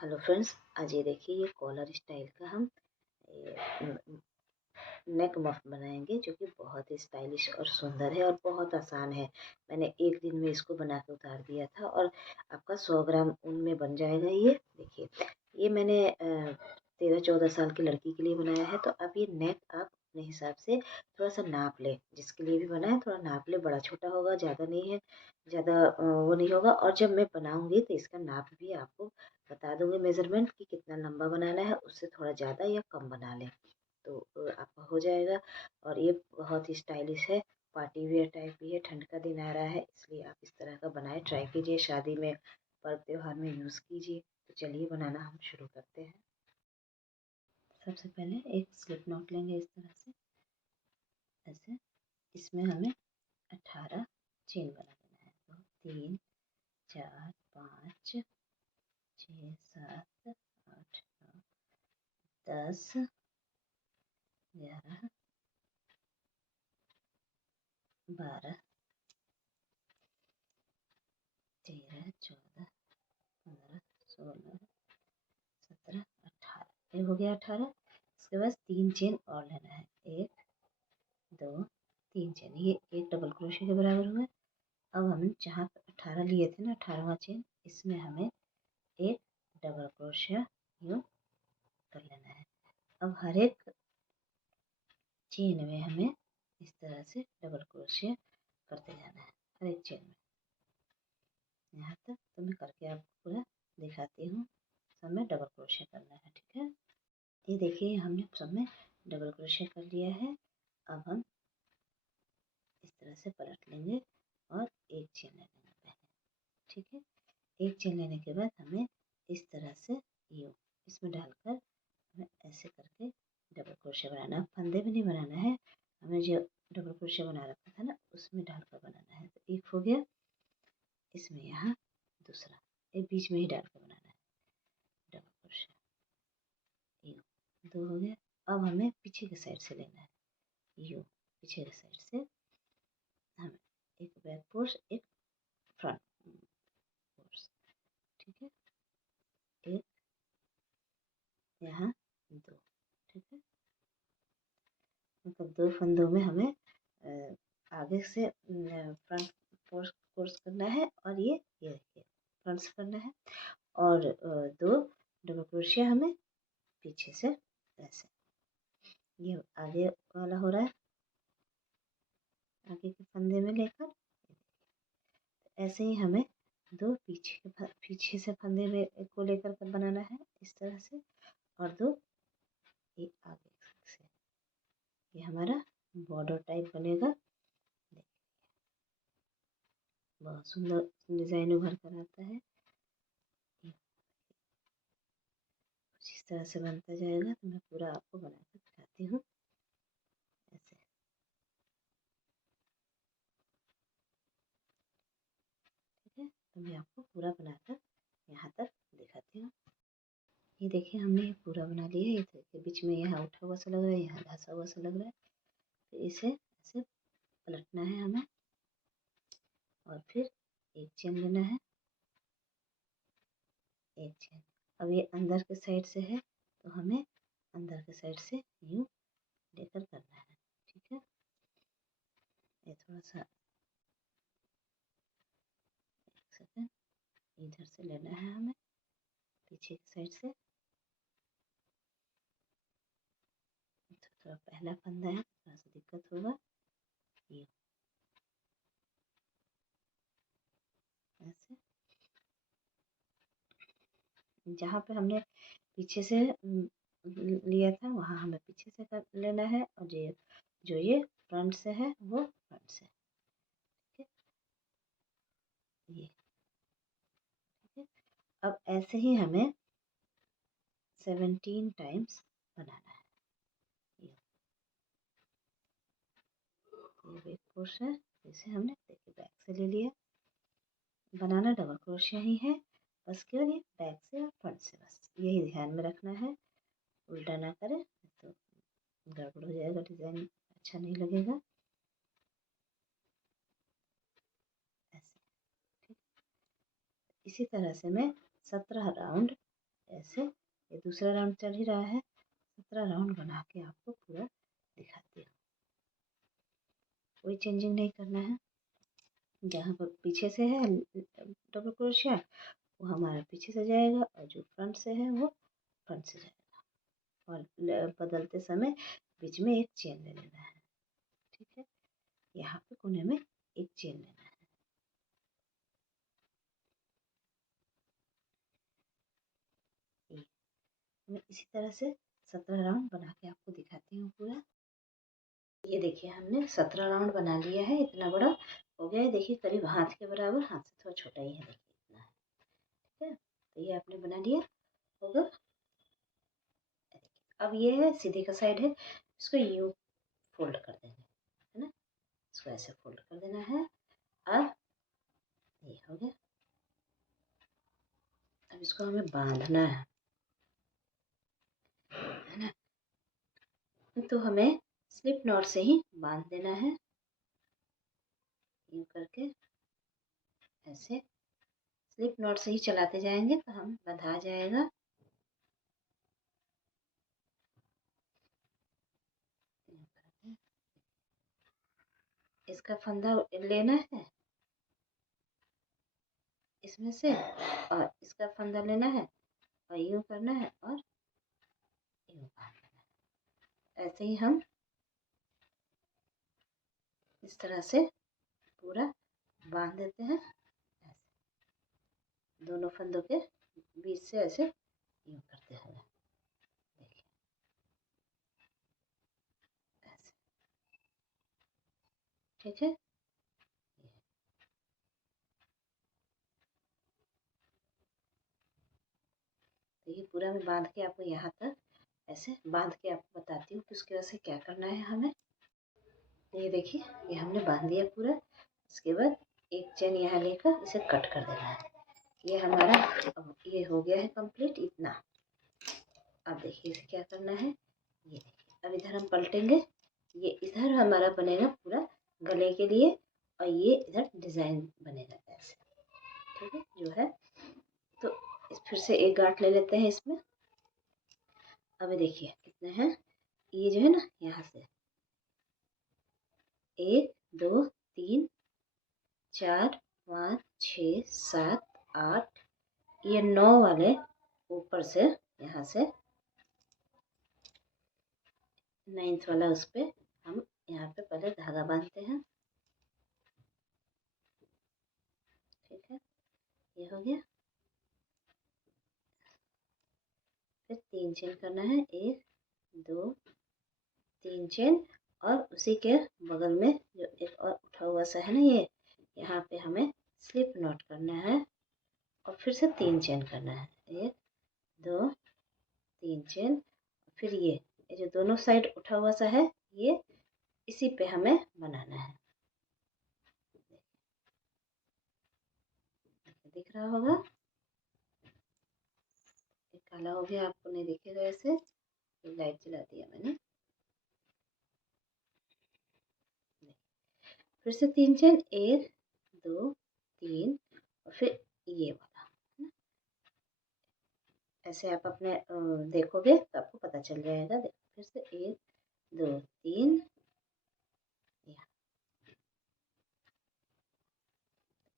Hello friends, आज ये देखिए ये कॉलर स्टाइल का हम नेक मफ बनाएंगे जो कि बहुत ही स्टाइलिश और सुंदर है और बहुत आसान है। मैंने एक दिन में इसको बना के उतार दिया था और आपका 100 ग्राम ऊन में बन जाएगा। ये देखिए, ये मैंने 13-14 साल की लड़की के लिए बनाया है। तो अब ये नेक आप अपने हिसाब से थोड़ा सा नाप ले, जिसके लिए भी बनाए थोड़ा नाप ले। बड़ा छोटा होगा, ज़्यादा नहीं है, ज़्यादा वो नहीं होगा। और जब मैं बनाऊंगी तो इसका नाप भी आपको बता दूंगी, मेजरमेंट कि कितना लंबा बनाना है, उससे थोड़ा ज़्यादा या कम बना लें तो आपका हो जाएगा। और ये बहुत ही स्टाइलिश है, पार्टी वेयर टाइप भी है। ठंड का दिन आ रहा है, इसलिए आप इस तरह का बनाए, ट्राई कीजिए, शादी में, पर्व त्योहार में यूज़ कीजिए। तो चलिए बनाना हम शुरू करते हैं। सबसे पहले एक स्लिप नॉट लेंगे इस तरह से, ऐसे। इसमें हमें 18 चेन बना देना है। तो 3 4 5 6 7 8 9 10 11 12 13 14 15 16 17 18। ये हो गया 18। इसके बाद 3 चेन और लेना है, 1 2 3 चेन, ये एक डबल क्रोशिया के बराबर हुआ। अब हम जहाँ 18 लिए थे ना, 18वां चेन, इसमें हमें एक डबल क्रोशिया यूँ कर लेना है। अब हर एक चेन में हमें इस तरह से डबल क्रोशिया करते जाना है, हर एक चेन में, यहाँ तक। तो मैं करके आपको पूरा दिखाती हूँ। सब में डबल क्रोशिया करना है, ठीक है। ये देखिए, हमने सब में डबल क्रोशिया कर लिया है। अब हम इस तरह से पलट लेंगे और एक चेन ले लेंगे पहले, ठीक है। एक चेन लेने के बाद हमें इस तरह से यूँ इसमें डालकर हमें ऐसे करके डबल क्रोशिया बनाना है। फंदे में नहीं बनाना है, हमें जो डबल क्रोशिया बना रखा था ना, उसमें डालकर बनाना है। तो एक हो गया, इसमें यहाँ दूसरा, एक बीच में ही डालकर बनाना है डबल क्रोशिया, यूँ 2 हो गया। अब हमें पीछे के साइड से लेना है, यूँ पीछे के साइड से हमें एक बैक फोर्स, एक फ्रंट फोर्स, ठीक है। एक यहाँ 2, ठीक है। मतलब 2 फंदों में हमें आगे से फ्रंट फोर्स फोर्स करना है, और ये देखिए फ्रंट से करना है। और 2 डबल क्रोशिया हमें पीछे से ऐसे, ये आगे वाला हो रहा है, आगे के फंदे में लेकर ऐसे ही हमें 2 पीछे से फंदे में को लेकर कर बनाना है इस तरह से, और 2 ये आगे से। ये हमारा बॉर्डर टाइप बनेगा। बहुत सुंदर डिजाइन उभर कर आता है। इस तरह से बनता जाएगा। तो मैं पूरा आपको बनाकर दिखाती हूँ, ऐसे, ठीक है। तो मैं आपको पूरा बनाकर यहाँ तक दिखाती हूँ। ये देखिए, हमने ये पूरा बना लिया है। ये देखिए, बीच में यहाँ उठा हुआ सा लग रहा है, यहाँ धंसा हुआ सा लग रहा है। तो इसे ऐसे पलटना है हमें, और फिर एक चेन लेना है, एक चेन। अब ये अंदर के साइड से है, तो हमें अंदर के साइड से यूँ लेकर करना है, ठीक है। ये थोड़ा सा, एक सेकेंड, इधर से लेना है हमें, पीछे की साइड से। तो थोड़ा पहला फंदा है, थोड़ा सा दिक्कत होगा। ये ऐसे, जहाँ पे हमने पीछे से लिया था, वहाँ हमें पीछे से कर लेना है, और ये जो ये फ्रंट से है वो फ्रंट से, ठीक है। ये ठीक है। अब ऐसे ही हमें 17 टाइम्स बनाना है। ये बैक फोर्स है, इसे हमने देखिए बैक से ले लिया। बनाना डबल क्रोशिया ही है, बस केवल ये बैक से और फ्रंट से, बस यही ध्यान में रखना है। उल्टा ना करें तो गड़बड़ हो जाएगा, डिज़ाइन अच्छा नहीं लगेगा। ऐसे, ठीक। इसी तरह से मैं 17 राउंड ऐसे ये दूसरा राउंड चल ही रहा है। 17 राउंड बना के आपको पूरा दिखाती हूँ। कोई चेंजिंग नहीं करना है। जहाँ पर पीछे से है डबल क्रोशिया वो हमारा पीछे से जाएगा और जो फ्रंट से है वो फ्रंट से जाएगा। और बदलते समय बीच में एक चेन ले लेना है। ठीक है, यहाँ पे कोने में एक चेन लेना है। मैं इसी तरह से 17 राउंड बना के आपको दिखाती हूँ पूरा। ये देखिए हमने 17 राउंड बना लिया है। इतना बड़ा हो गया है, देखिए करीब हाथ के बराबर, हाथ से थोड़ा छोटा ही है, देखिए इतना है। ठीक है, तो ये आपने बना लिया होगा। अब ये है सीधे का साइड है, इसको यूं फोल्ड कर देंगे, है ना। इसको ऐसे फोल्ड कर देना है। अब ये हो गया। अब इसको हमें बांधना है ना। तो हमें स्लिप नॉट से ही बांध देना है, यूं करके ऐसे स्लिप नॉट से ही चलाते जाएंगे तो हम बंधा जाएगा। इसका फंदा लेना है इसमें से, और इसका फंदा लेना है और यूं करना है और यूं बांधना है। ऐसे ही हम इस तरह से पूरा बांध देते हैं। दोनों फंदों के बीच से ऐसे यूं करते हुए, देखिए ऐसे। ठीक है, तो ये पूरा मैं बांध के आपको यहाँ तक ऐसे बांध के आपको बताती हूँ कि उसकी वजह से क्या करना है हमें। ये देखिए, ये हमने बांध दिया पूरा। इसके बाद एक चेन यहाँ लेकर इसे कट कर देना है। ये हमारा ये हो गया है कंप्लीट इतना। अब देखिए इसे क्या करना है। ये देखिए, अब इधर हम पलटेंगे, ये इधर हमारा बनेगा पूरा गले के लिए और ये इधर डिजाइन बनेगा ऐसे। ठीक है, जो है तो फिर से एक गांठ ले लेते हैं इसमें। अब देखिए कितने हैं, ये जो है ना, यहाँ से 1 2 3 4 5 6 7 8, ये 9 वाले ऊपर से यहाँ से 9th वाला उस पे हम यहाँ पे पहले धागा बांधते हैं। ठीक है, ये हो गया। फिर 3 चेन करना है, 1 2 3 चेन, और उसी के बगल में जो एक और उठा हुआ सा है ना, ये यहाँ पे हमें स्लिप नॉट करना है और फिर से 3 चेन करना है, 1 2 3 चेन। फिर ये जो दोनों साइड उठा हुआ सा है, ये इसी पे हमें बनाना है। दिख रहा होगा, ये काला हो गया, आपको नहीं दिखेगा ऐसे, लाइट जला दिया मैंने। फिर से 3 चेन, 1 2 3, और फिर ये वाला। ऐसे आप अपने देखोगे तो आपको पता चल जाएगा। देखो फिर से 1 2 3,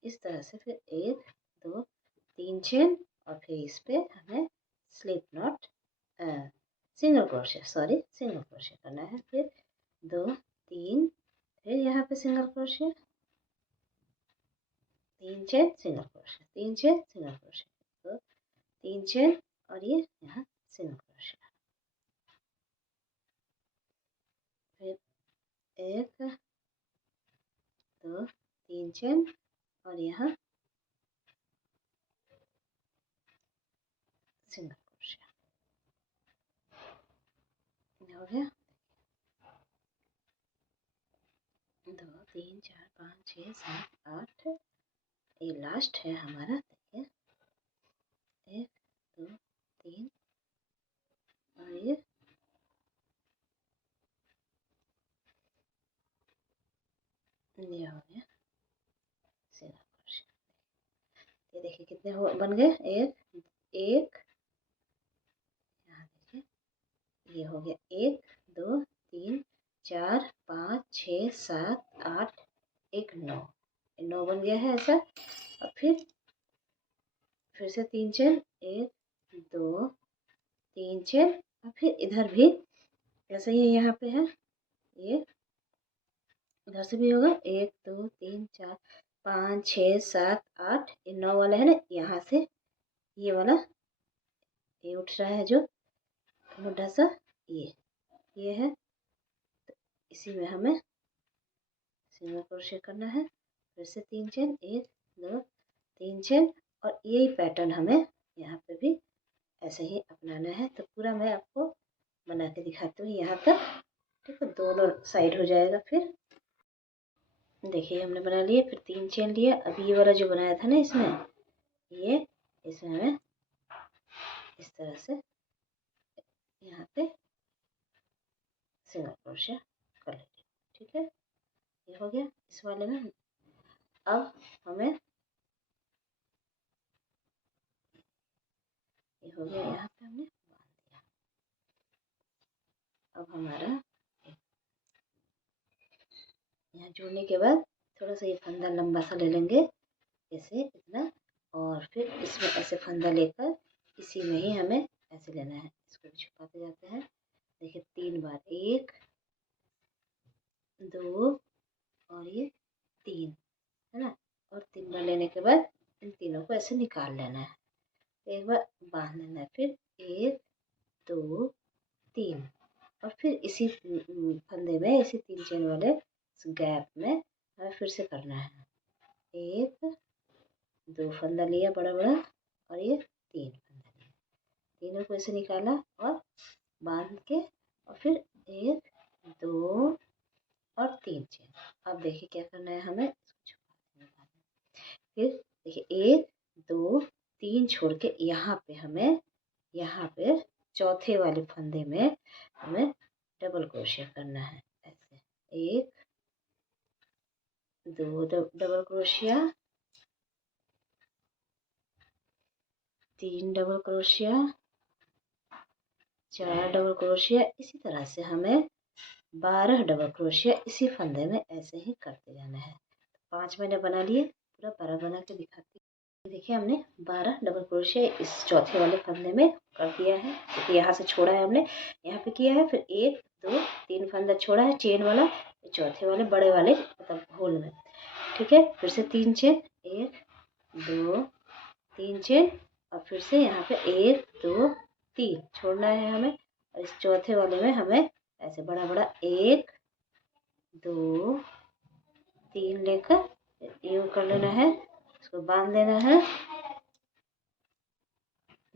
इस तरह से फिर 1 2 3 चेन, और फिर इस पे हमें slip not single crochet, sorry single crochet करना है। फिर 2 3, फिर यहाँ पे single crochet, 3 chain single crochet, 3 chain single crochet, 2 3 chain, और ये यहाँ सिंगल क्रोशिया। फिर 1 2 3 चेन, और यहाँ सिंगल क्रोशिया। हो गया, 2 3 4 5 6 7 8, ये लास्ट है हमारा। देखिए 1 2 3, और ये हो गया सिंगल क्रोशिया। ये देखिए कितने हो बन गए, एक एक ये हो गया 1 2 3 4 5 6 7 8 1 9, 9 बन गया है ऐसा। और फिर से 3 चेन 1 2 3 चेन, और फिर इधर भी ऐसे ही यहाँ पे है, ये इधर से भी होगा 1 2 3 4 5 6 7 8, ये 9 वाला है ना, यहाँ से ये वाला ये उठ रहा है जो मोटा सा, ये है। तो इसी में हमें सिंगल क्रोशिया करना है। फिर से 3 चेन 1 2 3 चेन, और यही पैटर्न हमें यहाँ पे भी ऐसे ही अपनाना है। तो पूरा मैं आपको बना के दिखाती हूँ यहाँ तक, ठीक है, दोनों साइड हो जाएगा। फिर देखिए हमने बना लिए, फिर 3 चेन लिया। अब ये वाला जो बनाया था ना इसमें हमें इस तरह से यहाँ पे सिंगल क्रोशिया कर लेंगे, ठीक है। ये हो गया इस वाले में। अब हमें ये हो गया, यहाँ पे हमने बांध दिया। अब हमारा यहाँ जोड़ने के बाद थोड़ा सा ये फंदा लंबा सा ले लेंगे, ऐसे इतना, और फिर इसमें ऐसे फंदा लेकर इसी में ही हमें ऐसे लेना है। इसको भी छुपाते जाते हैं। देखिए 3 बार, 1 2 और ये 3, है ना। और 3 बार लेने के बाद इन तीनों को ऐसे निकाल लेना है। एक बार बांध लेना है, फिर 1 2 3, और फिर इसी फंदे में, इसी 3 चेन वाले गैप में हमें फिर से करना है। 1 2 फंदा लिया बड़ा बड़ा, और ये 3 फंदा लिया, तीनों को ऐसे निकाला और बांध के, और फिर 1 2 और 3 चेन। अब देखिए क्या करना है हमें, फिर देखिए 1 2 3 छोड़ के यहाँ पे चौथे वाले फंदे में हमें डबल क्रोशिया करना है। ऐसे 1 2 double crochet, 3 double crochet, 4 double crochet. इसी तरह से हमें 12 डबल क्रोशिया इसी फंदे में ऐसे ही करते जाना है। 5 मैंने बना लिए, पूरा 12 बना के दिखाती हूँ। देखिए हमने 12 डबल क्रोशिया इस चौथे वाले फंदे में कर दिया है, क्योंकि यहाँ से छोड़ा है हमने, यहाँ पे किया है। फिर 1 2 3 फंदा छोड़ा है चेन वाला, चौथे वाले बड़े वाले मतलब होल में, ठीक है। फिर से 3 चेन, 1 2 3 चेन, और फिर से यहाँ पे 1 2 3 छोड़ना है हमें। और इस चौथे वाले में हमें ऐसे बड़ा बड़ा 1 2 3 लेकर यूं कर लेना है, इसको बांध लेना है।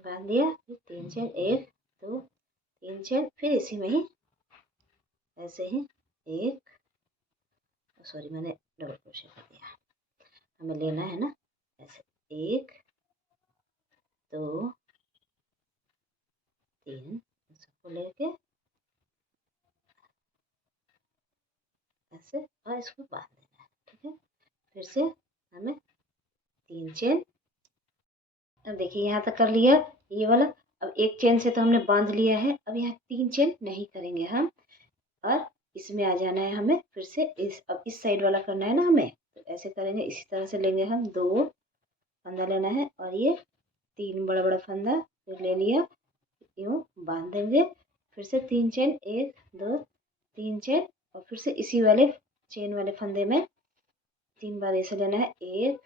बांध दिया, फिर 3 चेन 1 2 3 चेन, फिर इसी में ही ऐसे ही सॉरी मैंने डबल क्रोशिया कर दिया। हमें लेना है ना ऐसे 1 2 3, सबको लेके ऐसे, और इसको बांध देना है, ठीक है। फिर से हमें 3 चेन, अब देखिए यहाँ तक कर लिया ये वाला। अब एक चेन से तो हमने बांध लिया है, अब यहाँ 3 चेन नहीं करेंगे हम, और इसमें आ जाना है हमें फिर से। अब इस साइड वाला करना है ना हमें, तो ऐसे करेंगे, इसी तरह से लेंगे हम। 2 फंदा लेना है, और ये 3 बड़ा बड़ा फंदा फिर ले लिया, यूँ बांध देंगे। फिर से 3 चेन 1 2 3 चेन, और फिर से इसी वाले चेन वाले फंदे में 3 बार ऐसे लेना है, 1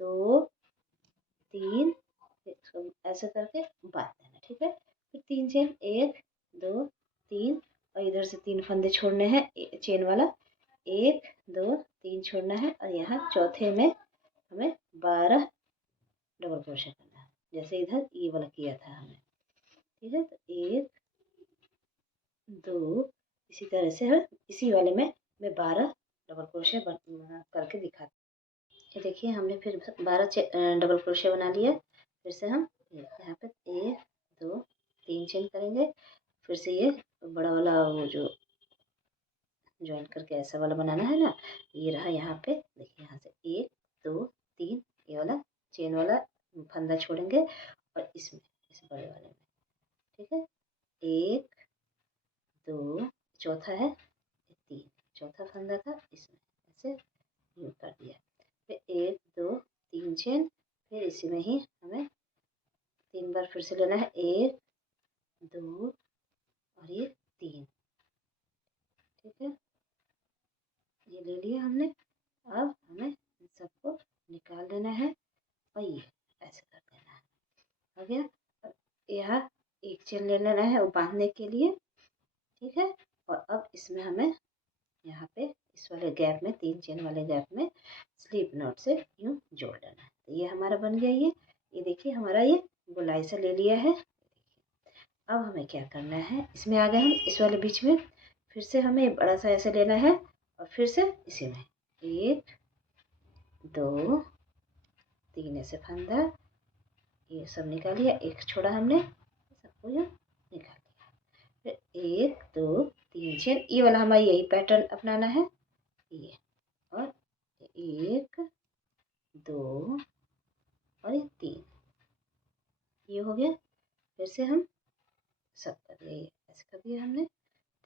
2 3, ऐसे करके बांध देना, ठीक है। फिर 3 चेन 1 2 3, और इधर से 3 फंदे छोड़ने हैं चेन वाला, 1 2 3 छोड़ना है, और यहाँ चौथे में हमें 12 डबल क्रोशिया करना है, जैसे इधर ये वाला किया था हमें, ठीक है। तो 1 2, इसी तरह से है, इसी वाले में मैं 12 डबल क्रोशिया करके दिखाती हूँ। ये देखिए हमने फिर 12 डबल क्रोशिया बना लिया। फिर से हम यहाँ पे 1 2 3 चेन करेंगे। फिर से ये बड़ा वाला वो जो ज्वाइन करके ऐसा वाला बनाना है ना, ये रहा यहाँ पे। देखिए यहाँ से 1 2 3, ये वाला चेन वाला फंदा छोड़ेंगे, और इसमें इस बड़े वाले में, ठीक है। 1 2, चौथा है 3, चौथा फंदा था इसमें ऐसे यूँ कर दिया। फिर 1 2 3 चेन, फिर इसी में ही हमें 3 बार फिर से लेना है, 1 2 और ये 3। ठीक है, ये ले लिया हमने। अब हमें इन सबको निकाल लेना है और ये ऐसे कर देना है। हो गया। अब यहाँ एक चेन ले लेना है वो बांधने के लिए। ठीक है, और अब इसमें हमें यहाँ पे इस वाले गैप में 3 चेन वाले गैप में स्लिप नॉट से यूँ जोड़ लेना है। तो ये हमारा बन गया। ये देखिए हमारा ये गोलाई से ले लिया है। अब हमें क्या करना है, इसमें आ गए हम इस वाले बीच में, फिर से हमें बड़ा सा ऐसे लेना है और फिर से इसी में 1 2 3 ऐसे फंदा, ये सब निकाल लिया। एक छोड़ा हमने, सबको यूँ निकाल लिया। फिर 1 2 3 चेन, ये वाला हमारा यही पैटर्न अपनाना है। ये और 1 2 और ये 3, ये हो गया। फिर से हम सब कर दिए, ऐसे कर दिया हमने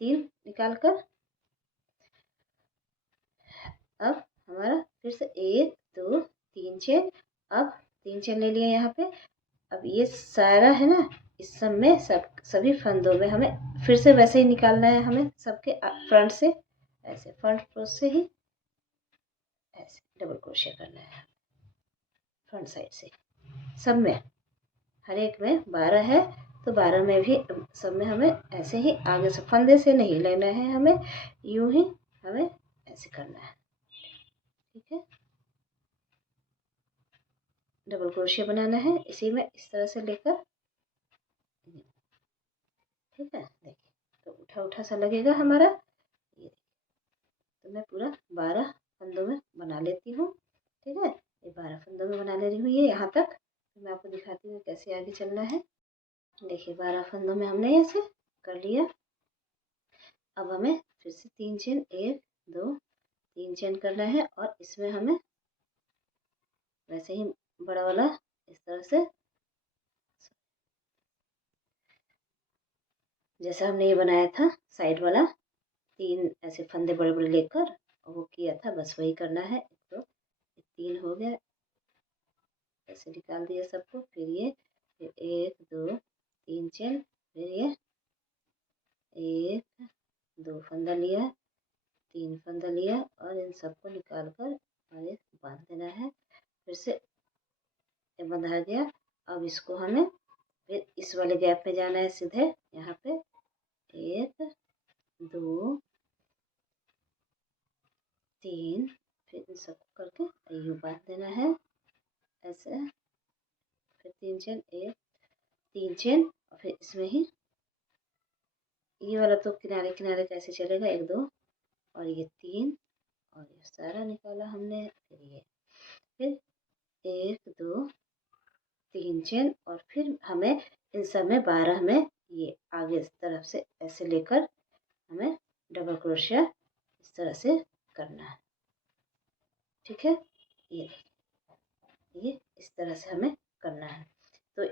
3 निकाल कर। अब हमारा फिर से 1 2 3 चेन, अब 3 चेन ले लिया यहाँ पे। अब ये सारा है ना, इस सब में सभी फंदों में हमें फिर से वैसे ही निकालना है। हमें सबके फ्रंट से ऐसे, फ्रंट क्रोश से ही ऐसे डबल क्रोशिया करना है फ्रंट साइड से। सब में हर एक में 12 है तो 12 में भी सब में हमें ऐसे ही आगे से फंदे से नहीं लेना है, हमें यूं ही हमें ऐसे करना है। ठीक है, डबल क्रोशिया बनाना है इसी में, इस तरह से लेकर। ठीक है, देखिए तो उठा उठा सा लगेगा हमारा। ये तो मैं पूरा 12 फंदों में बना लेती हूँ। ठीक है, ये 12 फंदों में बना ले रही हूँ ये यहाँ तक। तो मैं आपको दिखाती हूँ कैसे आगे चलना है। देखिए 12 फंदों में हमने ऐसे कर लिया। अब हमें फिर से 3 चेन, 1 2 3 चेन करना है और इसमें हमें वैसे ही बड़ा वाला इस तरह से, जैसे हमने ये बनाया था साइड वाला, 3 ऐसे फंदे बड़े बड़े लेकर वो किया था, बस वही करना है। तो 3 हो गया, ऐसे निकाल दिया सबको। फिर ये, फिर 1 2 3 चेन, फिर ये 1 2 फंदा लिया, 3 फंदा लिया और इन सबको निकाल कर और एक बांध देना है। फिर से ये बंधा गया। अब इसको हमें फिर इस वाले गैप में जाना है सीधे यहाँ पे, 1 2 3, फिर इन सबको करके यूँ बांध देना है ऐसे। फिर 3 चेन, 1 3 चेन और फिर इसमें ही ये वाला तो किनारे किनारे कैसे चलेगा, 1 2 और ये 3 और ये सारा निकाला हमने। फिर ये, फिर 1 2 3 चेन और फिर हमें इन सब में 12 में ये आगे इस तरफ से ऐसे लेकर हमें डबल क्रोशिया इस तरह से करना है। ठीक है, ये इस तरह से हमें करना है। तो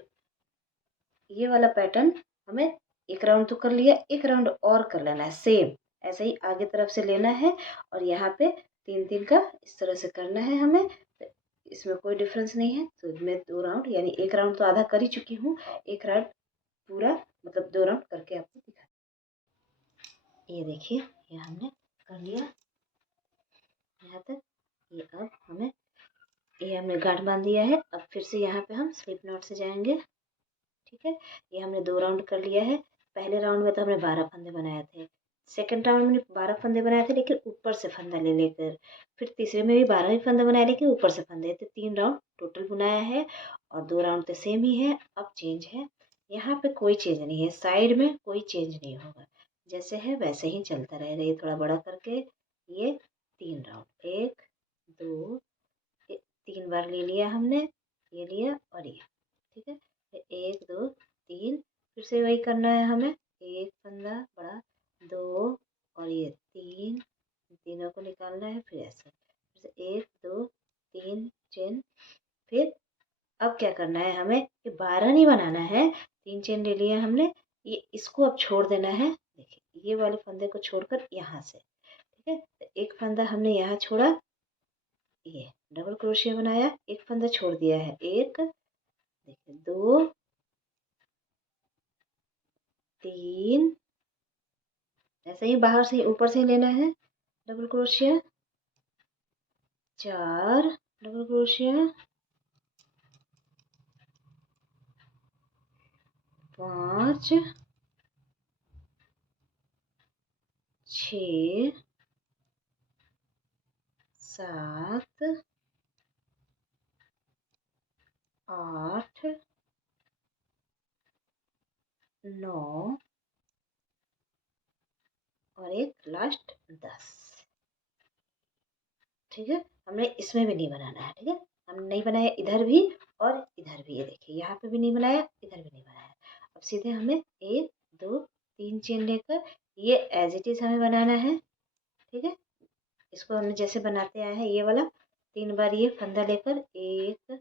ये वाला पैटर्न हमें एक राउंड तो कर लिया, एक राउंड और कर लेना है सेम ऐसे ही आगे तरफ से लेना है और यहाँ पे 3 3 का इस तरह से करना है हमें। तो इसमें कोई डिफरेंस नहीं है। तो मैं 2 राउंड, यानी एक राउंड तो आधा कर ही चुकी हूँ, एक राउंड पूरा मतलब 2 राउंड करके आपको दिखा। ये देखिए ये हमने कर लिया यहाँ तक। ये अब हमें, ये हमने गांठ बांध दिया है। अब फिर से यहाँ पे हम स्लिप नॉट से जाएंगे। ठीक है, ये हमने 2 राउंड कर लिया है। पहले राउंड में तो हमने 12 फंदे बनाए थे, सेकंड राउंड में 12 फंदे बनाए थे लेकिन ऊपर से फंदा ले लेकर, फिर तीसरे में भी 12 ही फंदे बनाए लेकिन ऊपर से फंदे। तो 3 राउंड टोटल बनाया है और 2 राउंड तो सेम ही है। अब चेंज है, यहाँ पे कोई चेंज नहीं है, साइड में कोई चेंज नहीं होगा, जैसे है वैसे ही चलता रहेगा। ये थोड़ा बड़ा करके ये 3 राउंड, 1 2 3 बार ले लिया हमने, ये लिया और ये। ठीक है, 1 2 3, फिर से वही करना है हमें, एक फंदा बड़ा, 2 और ये 3, तीनों को निकालना है। फिर ऐसे फिर से 1 2 3 चेन। फिर अब क्या करना है हमें, ये 12 नहीं बनाना है, 3 चेन ले लिया हमने, ये इसको अब छोड़ देना है। देखिए ये वाले फंदे को छोड़कर यहाँ से, ठीक है। तो एक फंदा हमने यहाँ छोड़ा, ये डबल क्रोशिया बनाया, एक फंदा छोड़ दिया है, एक, देखिए 2 3, ऐसे ही बाहर से ऊपर से ही लेना है डबल क्रोशिया, 4 डबल क्रोशिया, 5 6 7 8 9 और एक लास्ट 10, ठीक है। हमने इसमें भी नहीं बनाना है, ठीक है। हमने नहीं बनाया इधर भी और इधर भी, ये देखिए यहाँ पे भी नहीं बनाया, इधर भी नहीं बनाया। अब सीधे हमें 1 2 3 चेन लेकर ये एज इट इज हमें बनाना है, ठीक है। इसको हम जैसे बनाते आए हैं, ये वाला 3 बार ये फंदा लेकर 1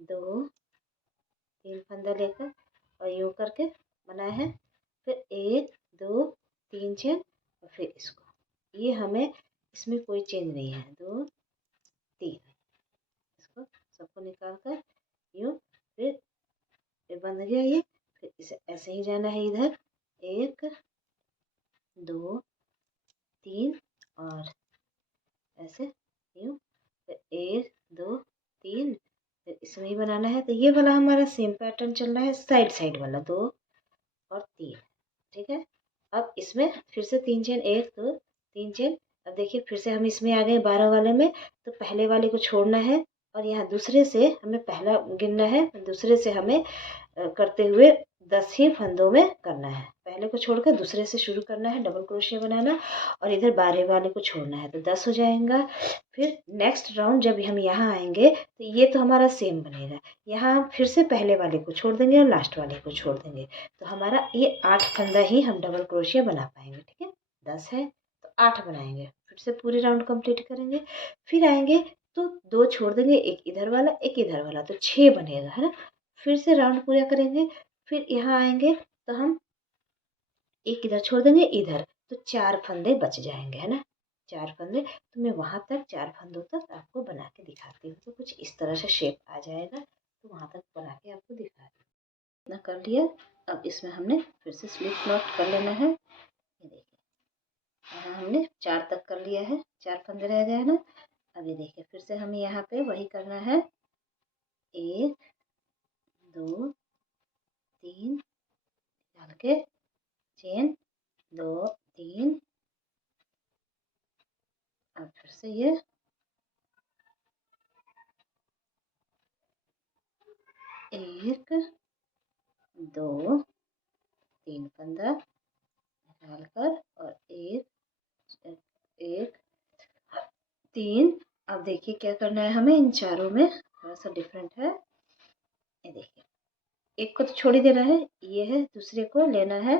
2 3 फंदा लेकर और यूं करके बनाया है, फिर 1 2 3 चेन और फिर इसको, ये हमें इसमें कोई चेंज नहीं है, 2 3, इसको सबको निकाल कर यूं, फिर ये बंध गया ये, फिर इसे ऐसे ही जाना है इधर, 1 2 3 और ऐसे यूं, फिर 1 2 3, फिर इसमें ही बनाना है। तो ये वाला हमारा सेम पैटर्न चल रहा है, साइड साइड वाला 2 और 3, ठीक है। अब इसमें फिर से 3 चेन, 1 2 3 चेन। अब देखिए फिर से हम इसमें आ गए 12 वाले में, तो पहले वाले को छोड़ना है और यहाँ दूसरे से हमें पहला गिनना है, दूसरे से हमें करते हुए 10 ही फंदों में करना है। पहले को छोड़कर दूसरे से शुरू करना है डबल क्रोशिया बनाना, और इधर 12 वाले को छोड़ना है, तो 10 हो जाएगा। फिर नेक्स्ट राउंड जब हम यहाँ आएंगे तो ये तो हमारा सेम बनेगा, यहाँ हम फिर से पहले वाले को छोड़ देंगे और लास्ट वाले को छोड़ देंगे, तो हमारा ये 8 फंदा ही हम डबल क्रोशिया बना पाएंगे, ठीक है। 10 है तो 8 बनाएंगे, फिर से पूरे राउंड कंप्लीट करेंगे, फिर आएंगे तो 2 छोड़ देंगे, एक इधर वाला एक इधर वाला, तो 6 बनेगा, है ना। फिर से राउंड पूरा करेंगे, फिर यहाँ आएंगे तो हम एक इधर छोड़ देंगे इधर, तो 4 फंदे बच जाएंगे, है ना। 4 फंदे, तो मैं वहां तक 4 फंदों तक आपको बना के दिखाती हूँ, तो कुछ इस तरह से शेप आ जाएगा, तो वहां तक बना के आपको दिखाती हूँ। इतना कर लिया, अब इसमें हमने फिर से स्लिप नॉट कर लेना है, ये देखिए यहाँ हमने 4 तक कर लिया है, 4 फंदे रह गए हैं ना। अब ये देखिए फिर से हमें यहाँ पे वही करना है, 1 2 3 डाल के चेन 2 3, अब फिर से ये 1 2 3 फंदा डालकर और 1 1 3। अब देखिए क्या करना है हमें, इन चारों में थोड़ा सा डिफरेंट है, ये देखिए एक को तो छोड़ ही देना है, ये है, दूसरे को लेना है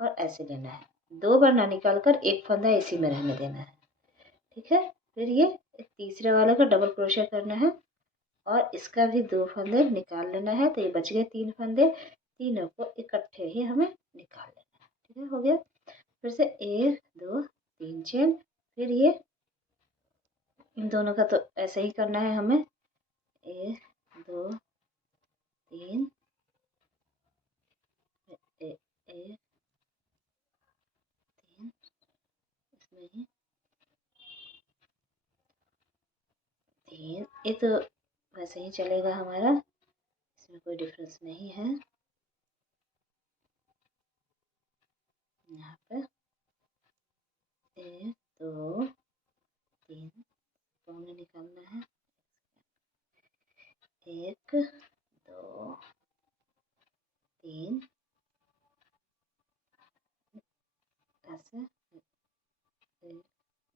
और ऐसे लेना है, 2 बार ना निकाल कर एक फंदा इसी में रहने देना है, ठीक है। फिर ये तीसरे वाले का डबल क्रोशिया करना है और इसका भी 2 फंदे निकाल लेना है, तो ये बच गए 3 फंदे, तीनों को इकट्ठे ही हमें निकाल लेना है, ठीक है, हो गया। फिर से 1 2 3 चेन, फिर ये इन दोनों का तो ऐसे ही करना है हमें, 1 2 3 1 3, इसमें ही 3, ये तो वैसे ही चलेगा हमारा, इसमें कोई डिफरेंस नहीं है। यहाँ पे 1 2 3 तो हमें निकालना है, 1 2 3, ऐसे 1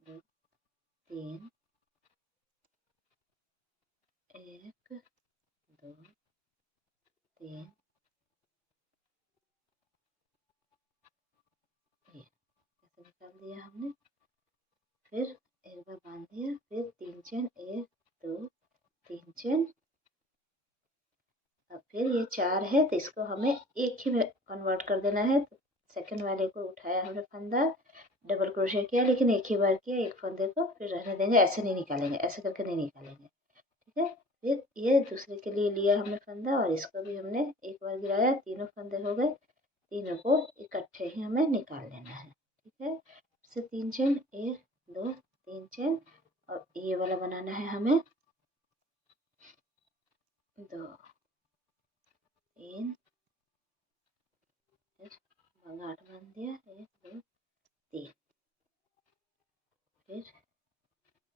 2 3 1 2 3, ये ऐसे निकाल दिया हमने, फिर एक बार बांध दिया, फिर 3 चेन, 1 2 3 चेन, अब फिर ये 4 है तो इसको हमें एक ही में कन्वर्ट कर देना है, तो सेकंड वाले को उठाया हमने फंदा, डबल क्रोशिया किया, लेकिन एक ही बार किया, एक फंदे को फिर रहने देंगे, ऐसे नहीं निकालेंगे, ऐसे करके नहीं निकालेंगे, ठीक है। फिर ये दूसरे के लिए लिया हमने फंदा और इसको भी हमने एक बार गिराया, तीनों फंदे हो गए, तीनों को इकट्ठे ही हमें निकाल लेना है, ठीक है। फिर 3 चेन, 1 2 3 चेन, और ये वाला बनाना है हमें 2 3, फिर गांठ बांध दिया, 1 2 3, फिर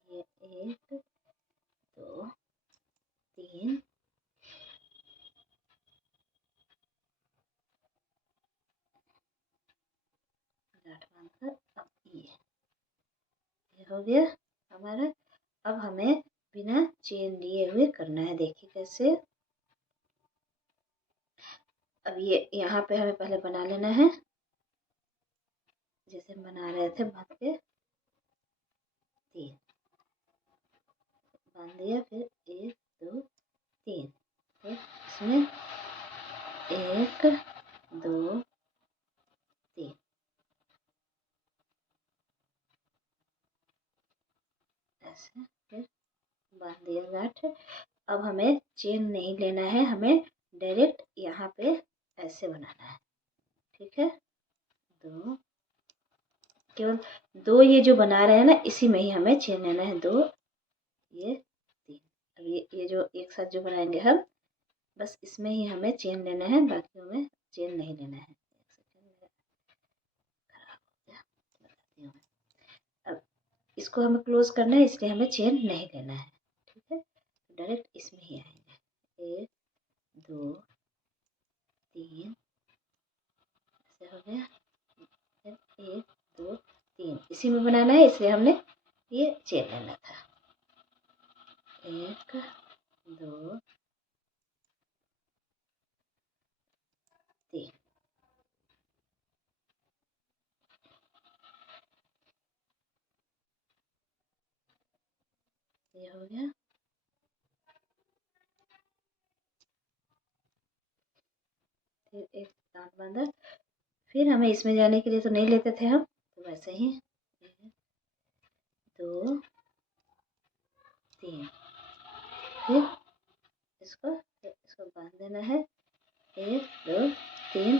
ये 1 2 3, गांठ बांधकर अब ये हो गया हमारा। अब हमें बिना चेन लिए हुए करना है, देखिए कैसे। अब ये यहाँ पे हमें पहले बना लेना है, जैसे हम बना रहे थे बांध के, 3 बांध दिया, फिर 1 2 3, फिर इसमें 1 2 3, ऐसे फिर बांध दिया गांठ। अब हमें चेन नहीं लेना है, हमें डायरेक्ट यहाँ पे ऐसे बनाना है, ठीक है। 2, केवल 2 ये जो बना रहे हैं ना, इसी में ही हमें चेन लेना है, 2 ये 3। अब ये जो एक साथ जो बनाएंगे हम, बस इसमें ही हमें चेन लेना है, बाकी हमें चेन नहीं लेना है। अब इसको हमें क्लोज करना है, इसलिए हमें चेन नहीं लेना है, ठीक है। डायरेक्ट इसमें ही आएंगे, 1 2 3, ऐसे हो गया, फिर 1 2 3, इसी में बनाना है, इसलिए हमने ये चेन लेना था। 1 2 3, ये हो गया। फिर एक गांठ बांधा, फिर हमें इसमें जाने के लिए तो नहीं लेते थे हम, तो वैसे ही 1 2 3, फिर इसको बांध देना है, 1 2 3।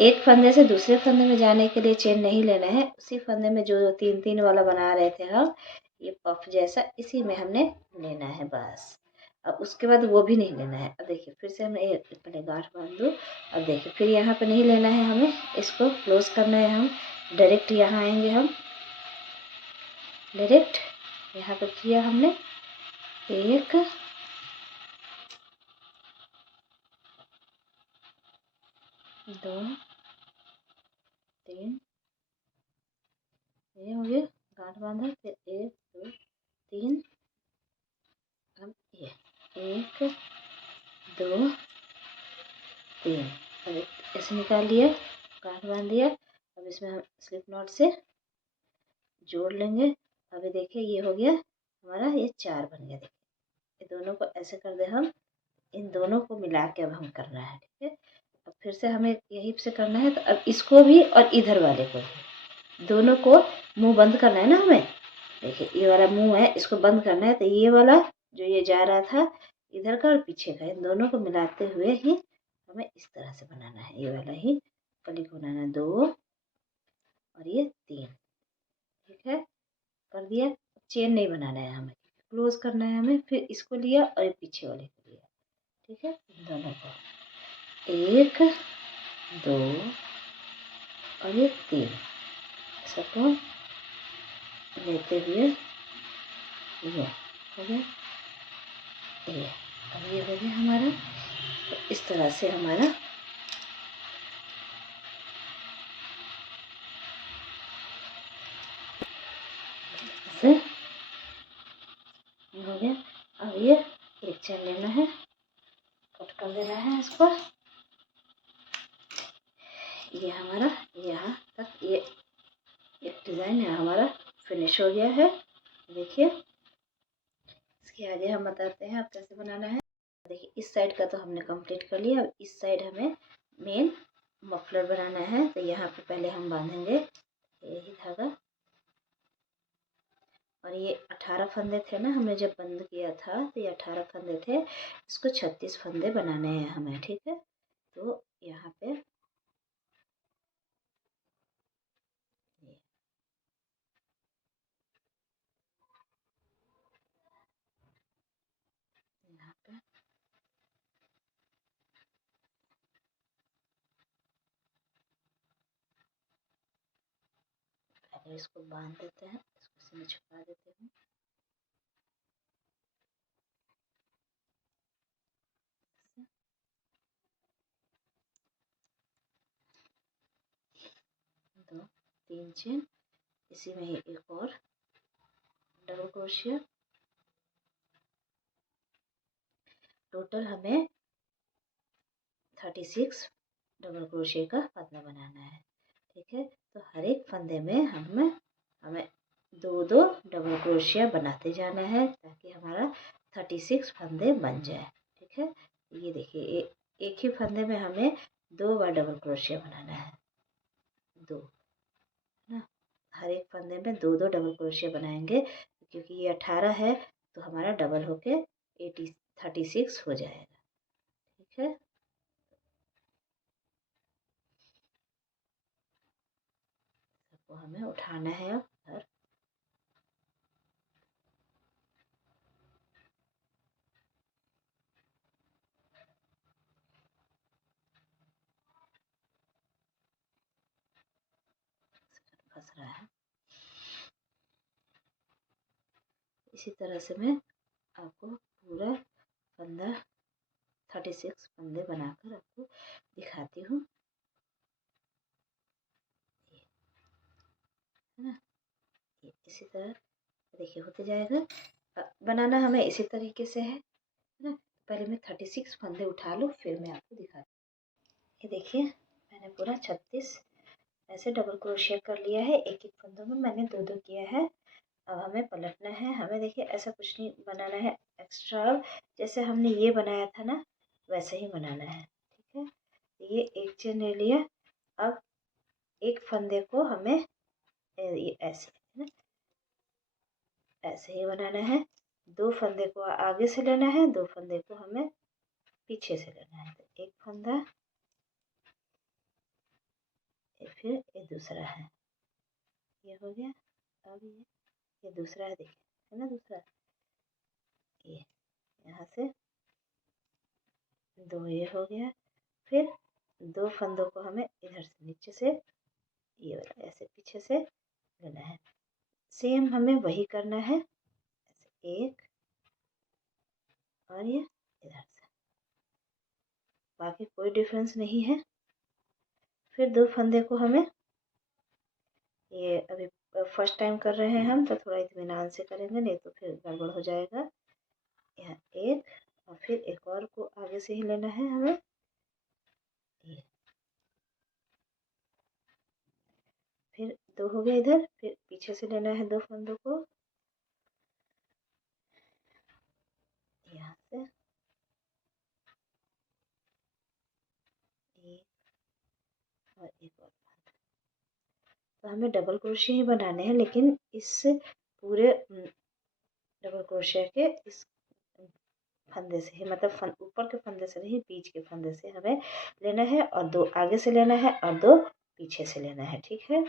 एक फंदे से दूसरे फंदे में जाने के लिए चेन नहीं लेना है, उसी फंदे में जो 3 3 वाला बना रहे थे हम, ये पफ जैसा, इसी में हमने लेना है बस। अब उसके बाद वो भी नहीं लेना है। अब देखिए फिर से हमें एक पहले गांठ बांध दो। अब देखिए फिर यहाँ पे नहीं लेना है, हमें इसको क्लोज करना है। हम डायरेक्ट यहाँ आएंगे, हम डायरेक्ट यहाँ पे किया हमने 1 2 3, ये हो गया गांठ बांधा, फिर 1 2 3, अब ये 1 2 3, अब ऐसे निकाल लिया, गांठ बांध दिया। अब इसमें हम स्लिप नॉट से जोड़ लेंगे। अभी देखिए ये हो गया हमारा, ये 4 बन गया। देखिए ये दोनों को ऐसे कर दे हम, इन दोनों को मिला के अब हम करना है, ठीक है। अब फिर से हमें यहीं से करना है, तो अब इसको भी और इधर वाले को भी, दोनों को मुंह बंद करना है ना हमें। देखिए ये वाला मुंह है, इसको बंद करना है, तो ये वाला जो ये जा रहा था इधर का और पीछे का, इन दोनों को मिलाते हुए ही हमें इस तरह से बनाना है। ये वाला ही कली को बनाना है, 2 और ये 3, ठीक है, कर दिया। चेन नहीं बनाना है हमें, क्लोज करना है हमें। फिर इसको लिया और पीछे वाले को लिया, ठीक है, दोनों को 1 2 और ये 3, सबको लेते हुए ये हो गया, ये अब ये हो गया हमारा। तो इस तरह से हमारा से हो गया। अब ये एक चेन लेना है, कट कर देना है इसको। ये हमारा यहाँ तक ये एक डिज़ाइन है हमारा फिनिश हो गया है। देखिए इसके आगे हम बताते हैं आप कैसे बनाना है। देखिए इस साइड का तो हमने कंप्लीट कर लिया। अब इस साइड हमें मेन मफलर मफलर बनाना है तो यहाँ पे पहले हम बांधेंगे यही धागा। और ये 18 फंदे थे ना, हमने जब बंद किया था तो ये 18 फंदे थे। इसको 36 फंदे बनाने हैं हमें, ठीक है। तो यहाँ पे यहाँ पे पहले इसको बांध देते हैं, इसको इसी में छुपा देते हैं। दो 3 चेन, इसी में ही एक और डबल क्रोशिया। टोटल हमें 36 डबल क्रोशिया का पतला बनाना है, ठीक है। तो हर एक फंदे में हमें 2-2 डबल क्रोशिया बनाते जाना है ताकि हमारा 36 फंदे बन जाए, ठीक है। ये देखिए एक ही फंदे में हमें 2 बार डबल क्रोशिया बनाना है, 2 ना। हर एक फंदे में 2-2 डबल क्रोशिया बनाएंगे क्योंकि ये 18 है तो हमारा डबल होके 36 हो जाएगा, ठीक है। सबको हमें उठाना है अब घर। फंस रहा है। इसी तरह से मैं आपको पूरा फंदा 36 फंदे बनाकर आपको दिखाती हूँ, है ना। ये इसी तरह देखिए होते जाएगा। बनाना हमें इसी तरीके से है ना। पहले मैं 36 फंदे उठा लूँ फिर मैं आपको दिखाती हूँ। ये देखिए मैंने पूरा 36 ऐसे डबल क्रोशिया कर लिया है। एक एक फंदों में मैंने 2-2 किया है। अब हमें पलटना है। हमें देखिए ऐसा कुछ नहीं बनाना है एक्स्ट्रा। जैसे हमने ये बनाया था ना वैसे ही बनाना है, ठीक है। ये एक चेन ले लिया। अब एक फंदे को हमें ये ऐसे है ना, ऐसे ही बनाना है। 2 फंदे को आगे से लेना है, 2 फंदे को हमें पीछे से लेना है। तो एक फंदा, फिर ये दूसरा है, ये हो गया। अब ये दूसरा है, देखिए है ना दूसरा। ये यहाँ से 2 ये हो गया। फिर 2 फंदों को हमें इधर से नीचे से ये वाला ऐसे पीछे से लेना है। सेम हमें वही करना है, ऐसे एक और ये इधर से, बाकी कोई डिफरेंस नहीं है। फिर 2 फंदे को हमें ये अभी फर्स्ट टाइम कर रहे हैं हम तो थोड़ा इत्मीनान से करेंगे, नहीं तो फिर गड़बड़ हो जाएगा। यहाँ एक और फिर एक और को आगे से ही लेना है हमें। ये फिर 2 हो गया इधर। फिर पीछे से लेना है 2 फंदों को, यहाँ से एक और एक और। तो हमें डबल क्रोशिया ही बनाने हैं, लेकिन इस पूरे डबल क्रोशिया के इस फंदे से ही, मतलब ऊपर के फंदे से नहीं, बीच के फंदे से हमें लेना है। और 2 आगे से लेना है और 2 पीछे से लेना है, ठीक है।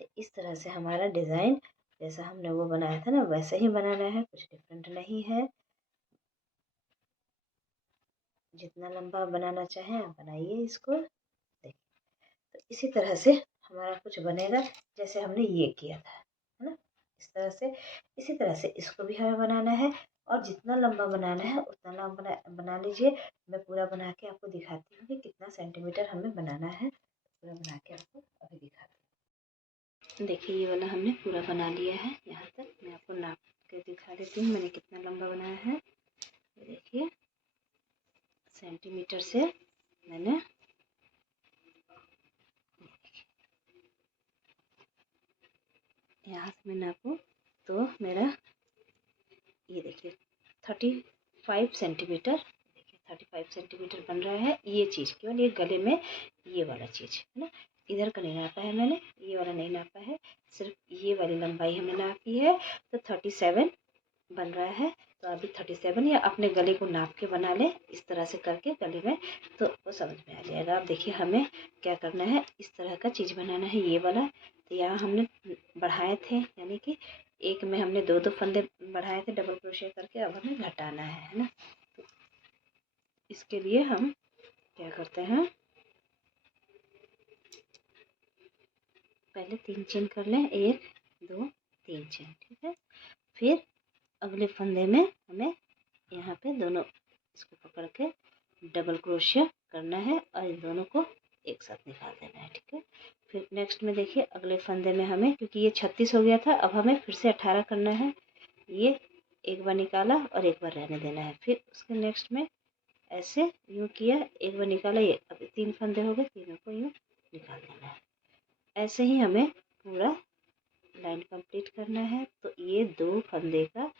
तो इस तरह से हमारा डिज़ाइन जैसा हमने वो बनाया था ना वैसे ही बनाना है, कुछ डिफरेंट नहीं है। जितना लंबा बनाना चाहें आप बनाइए इसको। देखिए तो इसी तरह से हमारा कुछ बनेगा जैसे हमने ये किया था, है ना। इस तरह से इसी तरह से इसको भी हमें बनाना है। और जितना लंबा बनाना है उतना लंबा बना लीजिए। मैं पूरा बना के आपको दिखाती हूँ कि कितना सेंटीमीटर हमें बनाना है। पूरा बना के आपको अभी दिखाती हूँ। देखिए ये वाला हमने पूरा बना लिया है। यहाँ तक मैं आपको नाप के दिखा देती हूँ मैंने कितना लंबा बनाया है। ये देखिए सेंटीमीटर से मैंने यहाँ से मैं नापूँ तो मेरा ये देखिए 35 सेंटीमीटर, देखिए 5 सेंटीमीटर बन रहा है ये चीज़, केवल ये गले में ये वाला चीज़ है ना। इधर का नहीं नापा है मैंने, ये वाला नहीं नापा है, सिर्फ ये वाली लंबाई हमने नापी है। तो 37 बन रहा है। तो अभी 37 या अपने गले को नाप के बना लें इस तरह से करके गले में, तो वो समझ में आ जाएगा। अब देखिए हमें क्या करना है, इस तरह का चीज़ बनाना है ये वाला। तो यहाँ हमने बढ़ाए थे, यानी कि एक में हमने 2-2 फंदे बढ़ाए थे डबल क्रोशिया करके, अब हमें घटाना है ना। तो इसके लिए हम क्या करते हैं, पहले 3 चेन कर लें, 1 2 3 चेन, ठीक है। फिर अगले फंदे में हमें यहाँ पे दोनों इसको पकड़ के डबल क्रोशिया करना है और इन दोनों को एक साथ निकाल देना है, ठीक है। फिर नेक्स्ट में देखिए अगले फंदे में हमें, क्योंकि ये 36 हो गया था, अब हमें फिर से 18 करना है। ये एक बार निकाला और एक बार रहने देना है। फिर उसके नेक्स्ट में ऐसे यूँ किया, एक बार निकाला, ये अब 3 फंदे हो गए, तीनों को यूँ निकाल देना है। ऐसे ही हमें पूरा लाइन कंप्लीट करना है। तो ये 2 फंदे का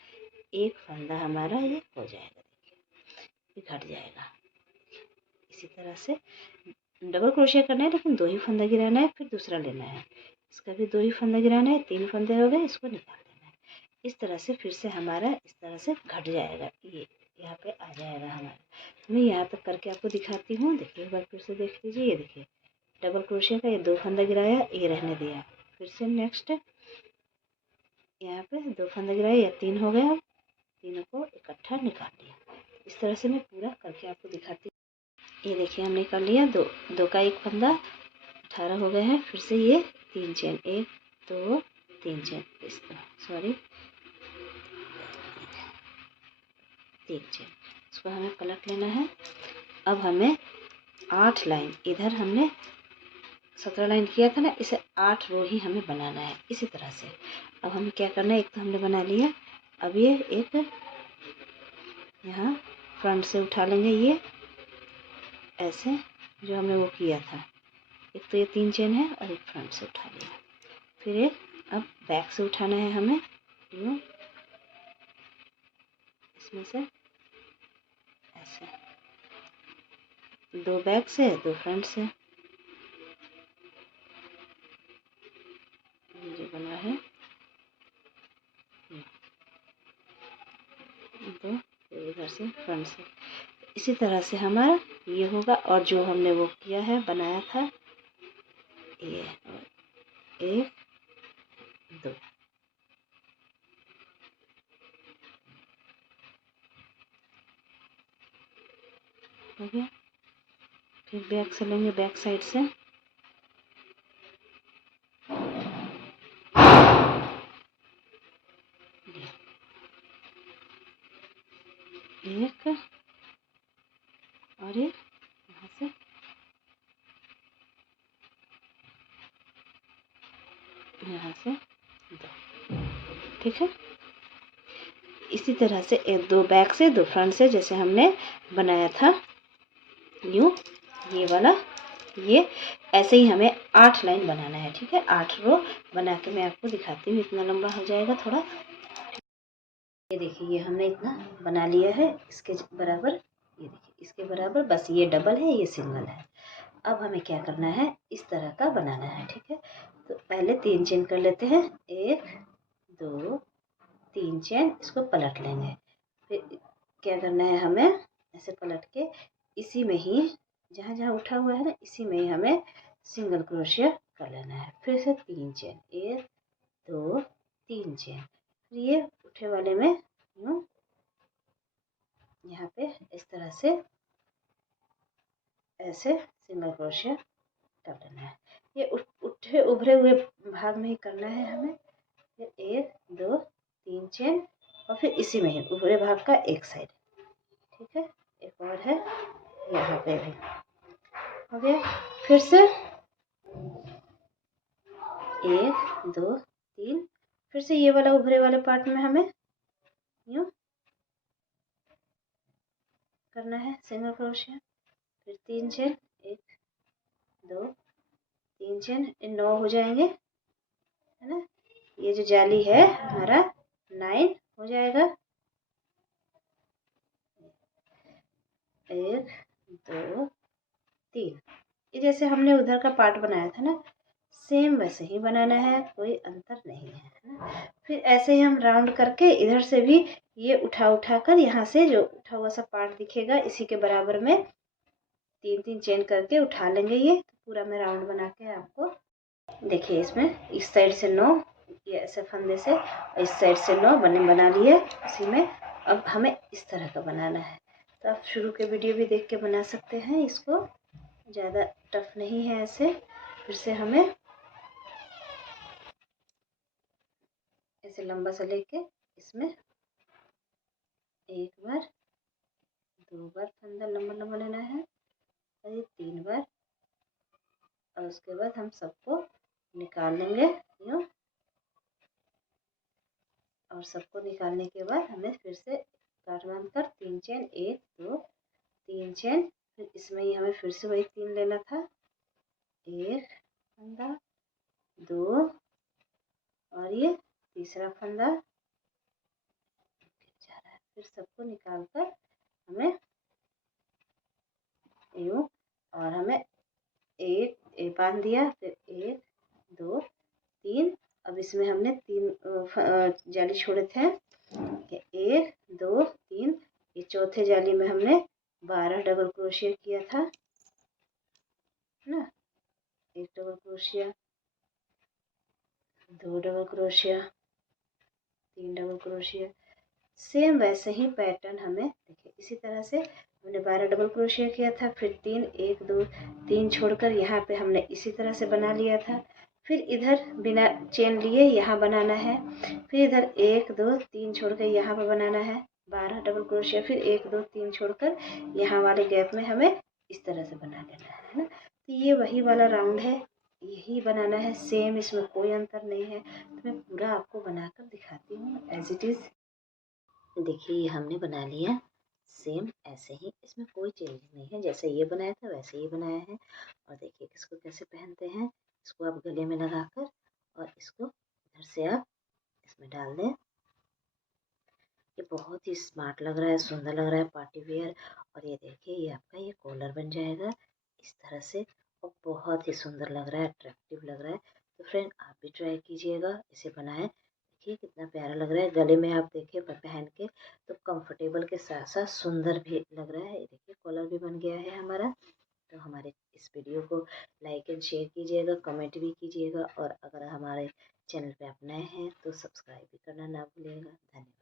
एक फंदा हमारा ये हो जाएगा, देखिए घट जाएगा। इसी तरह से डबल क्रोशिया करना है, लेकिन 2 ही फंदा गिराना है, फिर दूसरा लेना है, इसका भी 2 ही फंदा गिराना है, 3 फंदे हो गए, इसको निकाल देना है। इस तरह से फिर से हमारा इस तरह से घट जाएगा, ये यहाँ पे आ जाएगा हमारा। तो मैं यहाँ तक करके आपको दिखाती हूँ, देखिए एक बार फिर से देख लीजिए। ये देखिए डबल क्रोशिया का ये 2 फंदा गिराया, ये रहने दिया, फिर से नेक्स्ट यहाँ पे 2 फंदा गिराया, या 3 हो गया, तीनों को इकट्ठा निकाल लिया। इस तरह से मैं पूरा करके आपको दिखाती हूँ। ये देखिए हमने कर लिया, दो का एक फंदा, 18 हो गए हैं। फिर से ये 3 चेन, 1 2 3 चेन, सॉरी 3 चेन, इसको हमें पलट लेना है। अब हमें 8 लाइन, इधर हमने 17 लाइन किया था ना, इसे 8 रो ही हमें बनाना है इसी तरह से। अब हमें क्या करना है, एक तो हमने बना लिया, अब ये एक यहाँ फ्रंट से उठा लेंगे, ये ऐसे जो हमने वो किया था, एक तो ये 3 चेन है और एक फ्रंट से उठा लिया। फिर एक अब बैक से उठाना है हमें, यूँ इसमें से ऐसे, 2 बैक से 2 फ्रंट से, ये बना है 2, इधर से फ्रंट से। इसी तरह से हमारा ये होगा। और जो हमने वो किया है, बनाया था, ये 1 2, हो गया। फिर बैक से लेंगे, बैक साइड से एक और एक यहाँ से, यहाँ से 2, ठीक है। इसी तरह से 2 बैक से 2 फ्रंट से, जैसे हमने बनाया था यूँ, ये वाला, ये ऐसे ही हमें 8 लाइन बनाना है, ठीक है। 8 रो बना के मैं आपको दिखाती हूँ, इतना लंबा हो जाएगा थोड़ा। ये देखिए ये हमने इतना बना लिया है, इसके बराबर, ये देखिए इसके बराबर, बस ये डबल है, ये सिंगल है। अब हमें क्या करना है, इस तरह का बनाना है, ठीक है। तो पहले 3 चेन कर लेते हैं, 1 2 3 चेन, इसको पलट लेंगे। फिर क्या करना है, हमें ऐसे पलट के इसी में ही, जहाँ जहाँ उठा हुआ है ना, इसी में ही हमें सिंगल क्रोशिया कर लेना है। फिर से 3 चेन, 1 2 3 चेन, फिर ये उठे वाले में यूँ यहाँ पे इस तरह से ऐसे सिंगल क्रोशिया कर लेना है। ये उठे उभरे हुए भाग में ही करना है हमें। फिर 1 2 3 चेन, और फिर इसी में ही उभरे भाग का एक साइड, ठीक है। एक और है यहाँ पे भी हो गया। फिर से 1 2 3, फिर से ये वाला उभरे वाले पार्ट में हमें यूँ करना है सिंगल क्रोशिया। फिर 3 चेन, 1 2 3 चेन, 9 हो जाएंगे, है ना। ये जो जाली है हमारा 9 हो जाएगा। 1 2 3। ये जैसे हमने उधर का पार्ट बनाया था ना, सेम वैसे ही बनाना है, कोई अंतर नहीं है ना। फिर ऐसे ही हम राउंड करके इधर से भी ये उठा कर यहाँ से जो उठा हुआ सा पार्ट दिखेगा इसी के बराबर में 3 चेन करके उठा लेंगे। ये तो पूरा मैं राउंड बना के आपको देखिए। इसमें इस साइड से 9, ये ऐसे फंदे से, इस साइड से 9 बना लिए उसी में। अब हमें इस तरह का बनाना है, तो आप शुरू के वीडियो भी देख के बना सकते हैं इसको, ज़्यादा टफ नहीं है। ऐसे फिर से हमें ऐसे लंबा सा लेके इसमें 1 बार 2 बार फंदा लंबा लेना है, और ये 3 बार, और उसके बाद हम सबको निकाल लेंगे यूँ। और सबको निकालने के बाद हमें फिर से गांठ बांध कर 3 चेन, 1 2 3 चेन, फिर इसमें ही हमें फिर से वही 3 लेना था। 1 फंदा, 2, और ये तीसरा फंदा। फिर सबको निकाल कर हमें यूँ, और हमें एक बांध दिया, फिर 1 2 3। अब इसमें हमने 3 जाली छोड़े थे, 1 2 3। ये चौथे जाली में हमने 12 डबल क्रोशिया किया था ना। 1 double crochet, 2 double crochet, 3 double crochet. Same वैसे ही पैटर्न हमें देखिए इसी तरह से हमने 12 डबल क्रोशिया किया था, फिर 3 1 2 3 छोड़कर यहाँ पे हमने इसी तरह से बना लिया था। फिर इधर बिना चेन लिए यहाँ बनाना है, फिर इधर 1 2 3 छोड़कर यहाँ पे बनाना है 12 डबल क्रोशिया, फिर 1 2 3 छोड़कर यहाँ वाले गैप में हमें इस तरह से बना लेना है ना। तो ये वही वाला राउंड है, यही बनाना है सेम, इसमें कोई अंतर नहीं है। तो मैं पूरा आपको बनाकर दिखाती हूँ एज इट इज़। देखिए ये हमने बना लिया सेम ऐसे ही, इसमें कोई चेंज नहीं है, जैसे ये बनाया था वैसे ही बनाया है। और देखिए इसको कैसे पहनते हैं, इसको आप गले में लगाकर और इसको इधर से आप इसमें डाल दें। ये बहुत ही स्मार्ट लग रहा है, सुंदर लग रहा है, पार्टी वेयर। और ये देखिए ये आपका ये कॉलर बन जाएगा इस तरह से, और बहुत ही सुंदर लग रहा है, अट्रैक्टिव लग रहा है। तो फ्रेंड आप भी ट्राई कीजिएगा, इसे बनाएं। देखिए कितना प्यारा लग रहा है, गले में आप देखिए पहन के तो कंफर्टेबल के साथ साथ सुंदर भी लग रहा है। देखिए कॉलर भी बन गया है हमारा। तो हमारे इस वीडियो को लाइक एंड शेयर कीजिएगा, कमेंट भी कीजिएगा, और अगर हमारे चैनल पे आप नए हैं तो सब्सक्राइब भी करना ना भूलिएगा। धन्यवाद।